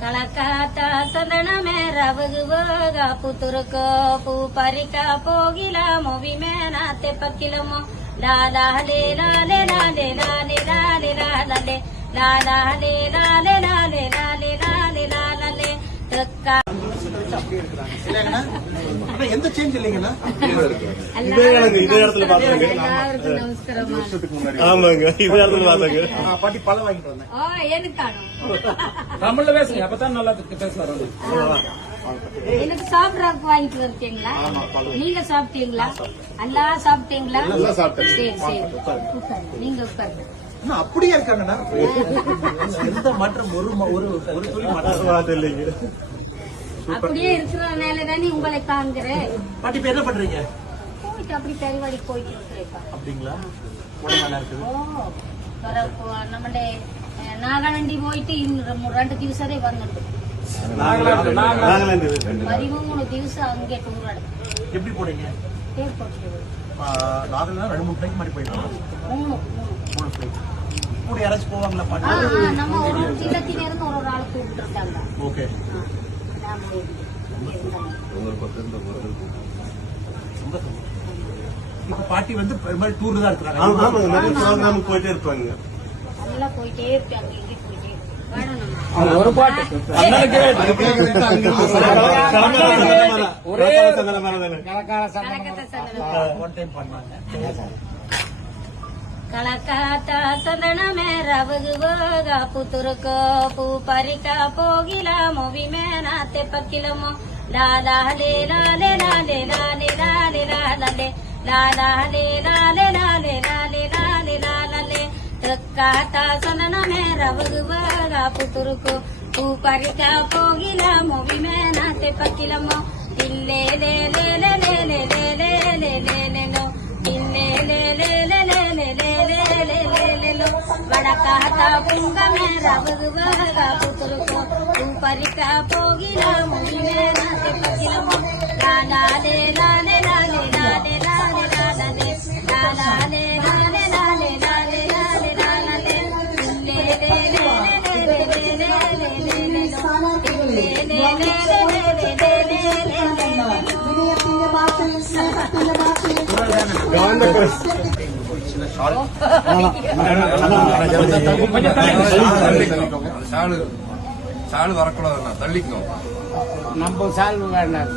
கலக்காத்தா சந்தனமே ரவுகுவோகா புத்துருக்கோ பூ பறிக்கா போகிலா மொவி மேனா தெப்பக்கிலமோ லாலே லாலே லாலே லாலே லாலே லாலே லாலே லாலே லாலே லாலே லாலே லாலே தெக்கா எந்த சேஞ்ச் இல்லைங்கண்ணா இதே இடத்துல பாத்தாங்க. ஆமாங்க, இதே இடத்துல பாத்தாங்க. பாட்டி பழம் வாங்கிட்டு வந்தேன். தமிழ்ல பேசுங்க, அப்பதான் நல்லா பேசுவாரு. எனக்கு சாப்பிடறதுக்கு வாங்கிட்டு இருக்கீங்களா? நீங்க சாப்பிட்டீங்களா? எல்லாம் சாப்பிட்டீங்களா? சரி சரி, நீங்க உட்காருங்க. அப்படியே இருக்காங்கண்ணா. எந்த மாற்றம் ஒரு துளி மாற்றம் இல்லைங்க. அப்படியே இருக்கிறதுனால தானே உங்களை காண்கிறேன். பாட்டி இப்ப என்ன பண்றீங்க? போயிட்டு அப்படி பெருவாடி போயிட்டு இருக்கிறேன். அப்படிங்களா? உடம்பு நல்லா இருக்குது. നമ്മുടെ നാഗാലാൻഡിൽ പോയിട്ട് 2 ദിവസമേ വന്നിട്ട് 13 ദിവസം அங்கே டூர் எடுத்து. எப்படி போறீங்க? ஏர்போர்ட் நாகலாந்து 2-3 ஃபிளைட் மாதிரி போயிடலாம். 3 ஃபிளைட். கூட யாராச்சும் போவாங்களா பாட்டி? நம்ம ஒரு ஜில்லத்திலிருந்து ஒரு ஆள் கூப்பிட்டுருக்காங்க. ஓகே. இப்ப பாட்டி வந்து பெரும்பாலும் டூர் தான் இருக்கிறாங்க. ஆமாங்க, நிறைய ப்ரோக்ராம் போயிட்டே இருப்பாங்க. நல்லா போயிட்டே இருப்பாங்க. இங்கே போயிட்டே ஒரு பாட்டு ஒரே கலக்காத்தா சந்தனமே ரவுகுவோகா புத்துருக்கோ பூ பறிக்கா போகிலா மொவி மேனா தெப்பக்கிலமோ லாலே லாலே லாலே லாலே லாலே லாலே லாலே லாலே லாலே லாலே லாலே லாலே தெக்காத்தா சந்தனமே ரவுகுவோகா புத்துருக்கோ பூ பறிக்கா போகிலா மொவி மேனா தெப்பக்கிலமோ இல்லே லே லே லே லே லே லே லே லே லே லோ இல்லே லே லே லே லே லே வடக்காத்தா புங்கமே ரவுகுவோகா புத்துருக்கோ பூ பறிக்கா போகிலா மொவி மேனா தெப்பக்கிலமோ லாலே லாலே லாலே லாலே லாலே லாலே லாலே லாலே லாலே லாலே லாலே லாலே இல்லே லே லே லே லே லே லே லே லே இல்லே லே லே லே லே சாலு வரக்கூடாது, தள்ளிக்கணும். நம்ம சால்வு வேண்டாம்.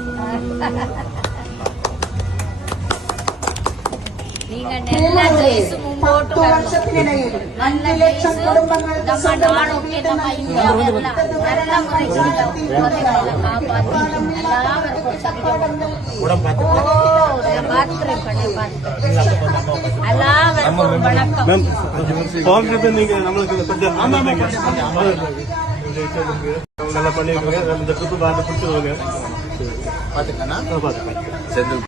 நீங்க நல்ல ட்ரெஸ் மும்போட்டு வரணும். நல்ல ட்ரெஸ் நம்ம நாடோக்கே நம்ம இந்தியாவில் நல்ல முறையில் காப்பாற்றி எல்லாருக்கும் சகிதம் எல்லாருக்கும் வணக்கம். போகிறது நீங்க நம்மளுக்கு கொஞ்சம் நல்லா பண்ணிருக்கீங்க. இந்த ட்ரிப்பு பார்த்து பிடிச்சிருவாங்க. பாத்துக்கண்ணா. பாத்துக்கேன்.